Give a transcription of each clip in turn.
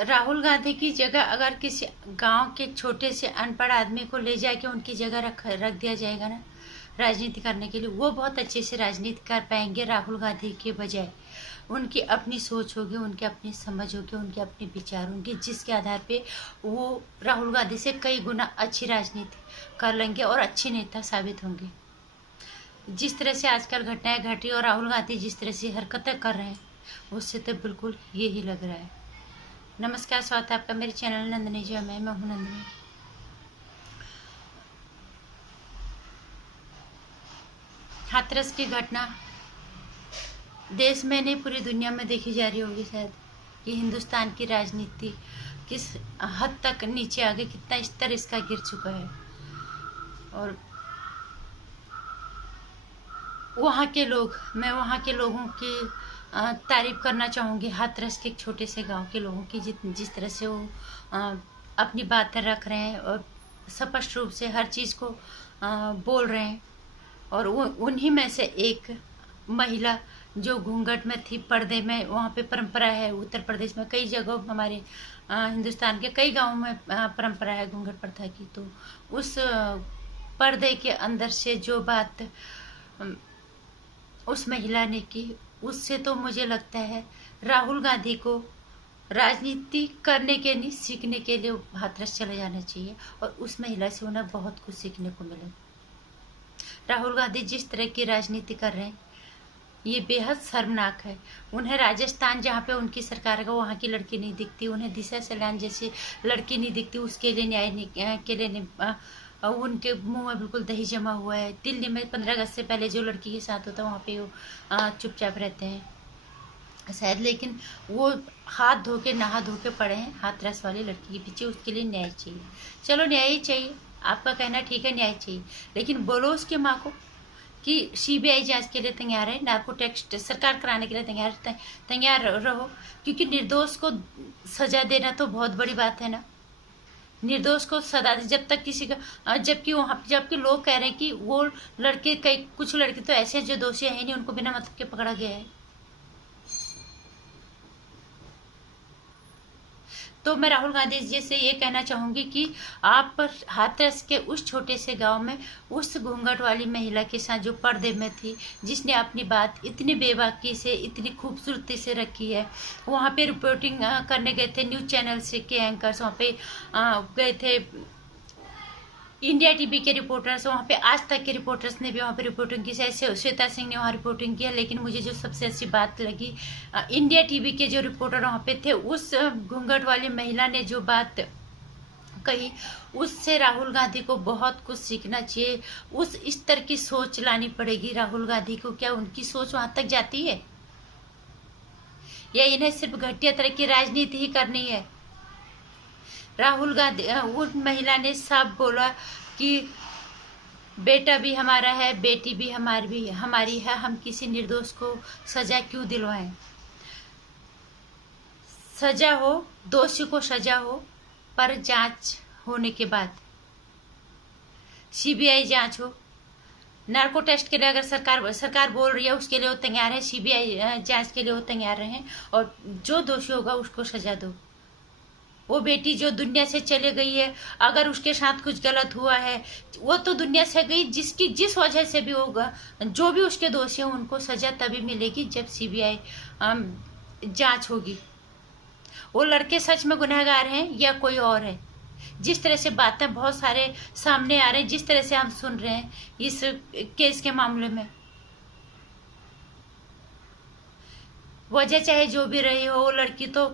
राहुल गांधी की जगह अगर किसी गांव के छोटे से अनपढ़ आदमी को ले जाके उनकी जगह रख दिया जाएगा ना राजनीति करने के लिए, वो बहुत अच्छे से राजनीति कर पाएंगे राहुल गांधी के बजाय। उनकी अपनी सोच होगी, उनकी अपनी समझ होगी, उनके अपने विचार होंगे, जिसके आधार पे वो राहुल गांधी से कई गुना अच्छी राजनीति कर लेंगे और अच्छे नेता साबित होंगे। जिस तरह से आजकल घटनाएं घटी और राहुल गांधी जिस तरह से हरकतें कर रहे हैं, उससे तो बिल्कुल यही लग रहा है। नमस्कार, स्वागत है आपका मेरे चैनल नंदिनी जी। मैं हूं नंदिनी। हाथरस की घटना देश में नहीं पूरी दुनिया में देखी जा रही होगी शायद, कि हिंदुस्तान की राजनीति किस हद तक नीचे आ गई, कितना स्तर इसका गिर चुका है। और वहाँ के लोग, मैं वहाँ के लोगों की तारीफ करना चाहूँगी, हाथरस के एक छोटे से गांव के लोगों की, जिस तरह से वो अपनी बातें रख रहे हैं और स्पष्ट रूप से हर चीज़ को बोल रहे हैं। और वो उन्हीं में से एक महिला जो घूंघट में थी, पर्दे में, वहाँ पे परंपरा है उत्तर प्रदेश में, कई जगहों हमारे हिंदुस्तान के कई गांवों में परंपरा है घूंघट प्रथा की। तो उस पर्दे के अंदर से जो बात उस महिला ने की, उससे तो मुझे लगता है राहुल गांधी को राजनीति करने के नहीं, सीखने के लिए हाथरस चले जाना चाहिए और उस महिला से उन्हें बहुत कुछ सीखने को मिले। राहुल गांधी जिस तरह की राजनीति कर रहे हैं, ये बेहद शर्मनाक है। उन्हें राजस्थान जहाँ पे उनकी सरकार है वहाँ की लड़की नहीं दिखती, उन्हें दिशा सलान जैसी लड़की नहीं दिखती, उसके लिए न्याय नहीं के लिए नहीं, उनके मुंह में बिल्कुल दही जमा हुआ है। दिल्ली में 15 अगस्त से पहले जो लड़की के साथ होता है वहाँ पे वो चुपचाप रहते हैं शायद, लेकिन वो हाथ धो के नहा धो के पड़े हैं हाथरस वाली लड़की के पीछे। उसके लिए न्याय चाहिए। चलो न्याय ही चाहिए, आपका कहना ठीक है, न्याय चाहिए, लेकिन बोलो उसके माँ को कि सीबीआई जांच के लिए तैयार है, नार्को टेस्ट सरकार कराने के लिए तैयार रहो, क्योंकि निर्दोष को सजा देना तो बहुत बड़ी बात है ना। निर्दोष को सजा, जब तक किसी का, जबकि लोग कह रहे हैं कि वो लड़के, कई कुछ लड़के तो ऐसे हैं जो दोषी है नहीं, उनको बिना मतलब के पकड़ा गया है। तो मैं राहुल गांधी जी से ये कहना चाहूंगी कि आप हाथरस के उस छोटे से गांव में उस घूंघट वाली महिला के साथ जो पर्दे में थी, जिसने अपनी बात इतनी बेबाकी से, इतनी खूबसूरती से रखी है, वहाँ पे रिपोर्टिंग करने गए थे न्यूज़ चैनल से के एंकर्स, वहाँ पे गए थे इंडिया टीवी के रिपोर्टर्स, वहाँ पे आज तक के रिपोर्टर्स ने भी वहाँ पे रिपोर्टिंग की, जैसे श्वेता सिंह ने वहाँ रिपोर्टिंग किया। लेकिन मुझे जो सबसे अच्छी बात लगी, इंडिया टीवी के जो रिपोर्टर वहाँ पे थे, उस घूंघट वाली महिला ने जो बात कही, उससे राहुल गांधी को बहुत कुछ सीखना चाहिए। उस स्तर की सोच लानी पड़ेगी राहुल गांधी को। क्या उनकी सोच वहाँ तक जाती है, या इन्हें सिर्फ घटिया तरह की राजनीति ही करनी है? राहुल गांधी, उस महिला ने साफ बोला कि बेटा भी हमारा है, बेटी भी हमारी है, हम किसी निर्दोष को सजा क्यों दिलवाएं? सजा हो, दोषी को सजा हो, पर जांच होने के बाद सीबीआई जांच हो। नार्को टेस्ट के लिए अगर सरकार बोल रही है, उसके लिए वो तैयार है, सीबीआई जांच के लिए वो तैयार हैं, और जो दोषी होगा उसको सजा दो। वो बेटी जो दुनिया से चले गई है, अगर उसके साथ कुछ गलत हुआ है, वो तो दुनिया से गई, जिस वजह से भी होगा, जो भी उसके दोषी हैं उनको सजा तभी मिलेगी जब सीबीआई जांच होगी। वो लड़के सच में गुनहगार हैं या कोई और है? जिस तरह से बातें बहुत सारे सामने आ रहे हैं, जिस तरह से हम सुन रहे हैं इस केस के मामले में, वजह चाहे जो भी रही हो, वो लड़की तो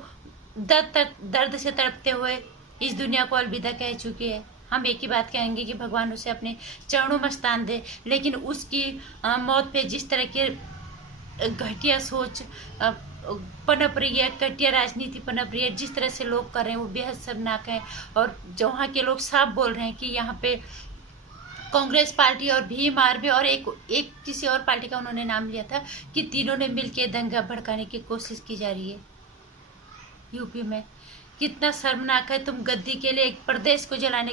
दर्द से तड़पते हुए इस दुनिया को अलविदा कह चुकी है। हम एक ही बात कहेंगे कि भगवान उसे अपने चरणों में स्थान दे, लेकिन उसकी मौत पे जिस तरह की घटिया सोच पनप रही है, घटिया राजनीति पनप रही है, जिस तरह से लोग कर रहे हैं, वो बेहद शर्मनाक है। और वहाँ के लोग साफ बोल रहे हैं कि यहाँ पे कांग्रेस पार्टी और भीम आर्मी और एक किसी और पार्टी का उन्होंने नाम लिया था, कि तीनों ने मिलकर दंगा भड़काने की कोशिश की जा रही है यूपी में। कितना शर्मनाक है। तुम गद्दी के लिए एक प्रदेश को जलाने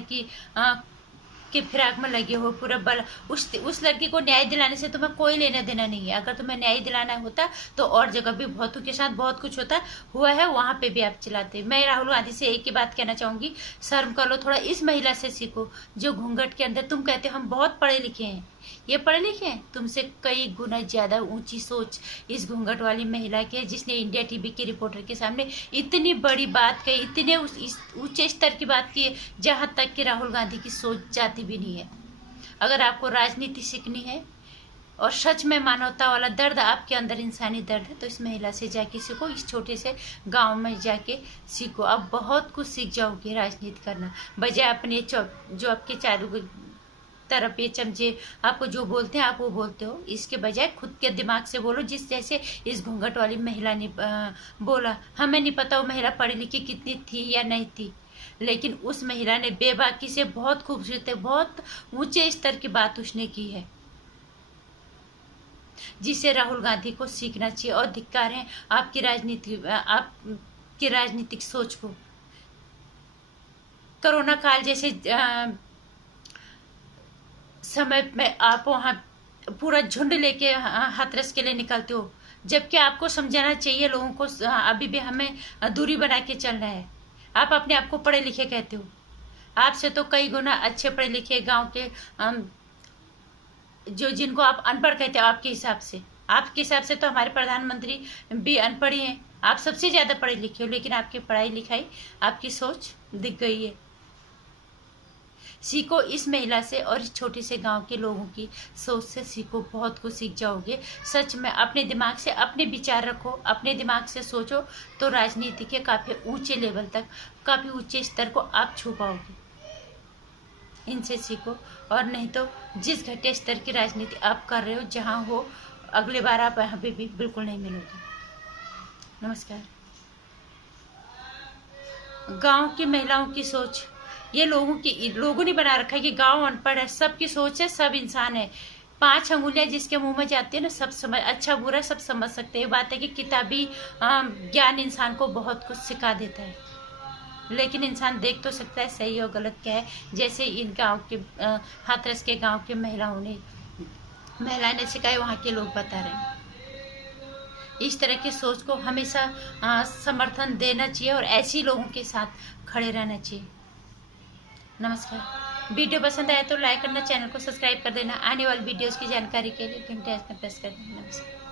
के फिराक में लगे हो पूरा बल। उस लड़की को न्याय दिलाने से तुम्हें कोई लेना देना नहीं है। अगर तुम्हें न्याय दिलाना होता तो और जगह भी बहुतों के साथ बहुत कुछ होता हुआ है, वहां पे भी आप चिल्लाते। मैं राहुल गांधी से एक ही बात कहना चाहूंगी, शर्म कर लो थोड़ा, इस महिला से सीखो जो घूंघट के अंदर, तुम कहते हो हम बहुत पढ़े लिखे हैं, ये पढ़े लिखे हैं, तुमसे कई गुना ज्यादा ऊंची सोच इस घूंघट वाली महिला की है, जिसने इंडिया टीवी के रिपोर्टर के सामने इतनी बड़ी बात कही, इतने ऊंचे स्तर की बात की है जहां तक कि राहुल गांधी की सोच जाती भी नहीं है। अगर आपको राजनीति सीखनी है और सच में मानवता वाला दर्द आपके अंदर, इंसानी दर्द है, तो इस महिला से जाके सीखो, इस छोटे से गांव में जाके सीखो। आप बहुत कुछ सीख जाओगे राजनीति करना, बजाय अपने जो आपके चारों तरफ ये चमचे आपको जो बोलते हैं आप वो बोलते हो, इसके बजाय खुद के दिमाग से बोलो, जिस जैसे इस घूंघट वाली महिला ने बोला। हमें नहीं पता वो महिला पढ़ी लिखी कितनी थी या नहीं थी, लेकिन उस महिला ने बेबाकी से बहुत खूबसूरत है, बहुत ऊंचे स्तर की बात उसने की है, जिसे राहुल गांधी को सीखना चाहिए। और धिक्कार है आपकी राजनीतिक सोच को। कोरोना काल जैसे समय में आप वहां पूरा झुंड लेके हाथरस के लिए निकलते हो, जबकि आपको समझाना चाहिए लोगों को अभी भी हमें दूरी बना के चलना है। आप अपने आप को पढ़े लिखे कहते हो, आपसे तो कई गुना अच्छे पढ़े लिखे गांव के जो जिनको आप अनपढ़ कहते हो, आपके हिसाब से तो हमारे प्रधानमंत्री भी अनपढ़ ही हैं। आप सबसे ज्यादा पढ़े लिखे हो, लेकिन आपकी पढ़ाई लिखाई, आपकी सोच दिख गई है। सीखो इस महिला से और इस छोटे से गांव के लोगों की सोच से सीखो, बहुत कुछ सीख जाओगे। सच में अपने दिमाग से अपने विचार रखो, अपने दिमाग से सोचो, तो राजनीति के काफी ऊंचे लेवल तक, काफी ऊंचे स्तर को आप छू पाओगे। इनसे सीखो, और नहीं तो जिस घटिया स्तर की राजनीति आप कर रहे हो, जहां हो, अगले बार आप यहाँ पे भी बिल्कुल नहीं मिलोगे। नमस्कार। गांव की महिलाओं की सोच, ये लोगों ने बना रखा है कि गांव अनपढ़ है, सबकी सोच है, सब इंसान है। 5 अंगुलियां जिसके मुंह में जाती है ना, सब समझ, अच्छा बुरा सब समझ सकते हैं। बात है कि किताबी ज्ञान इंसान को बहुत कुछ सिखा देता है, लेकिन इंसान देख तो सकता है सही और गलत क्या है। जैसे इन गांव के हाथरस के गांव के महिलाएं ने सिखाया, वहां के लोग बता रहे हैं। इस तरह की सोच को हमेशा समर्थन देना चाहिए और ऐसे लोगों के साथ खड़े रहना चाहिए। नमस्कार। वीडियो पसंद आया तो लाइक करना, चैनल को सब्सक्राइब कर देना। आने वाली वीडियोस की जानकारी के लिए घंटे आइकन प्रेस कर देना। नमस्कार।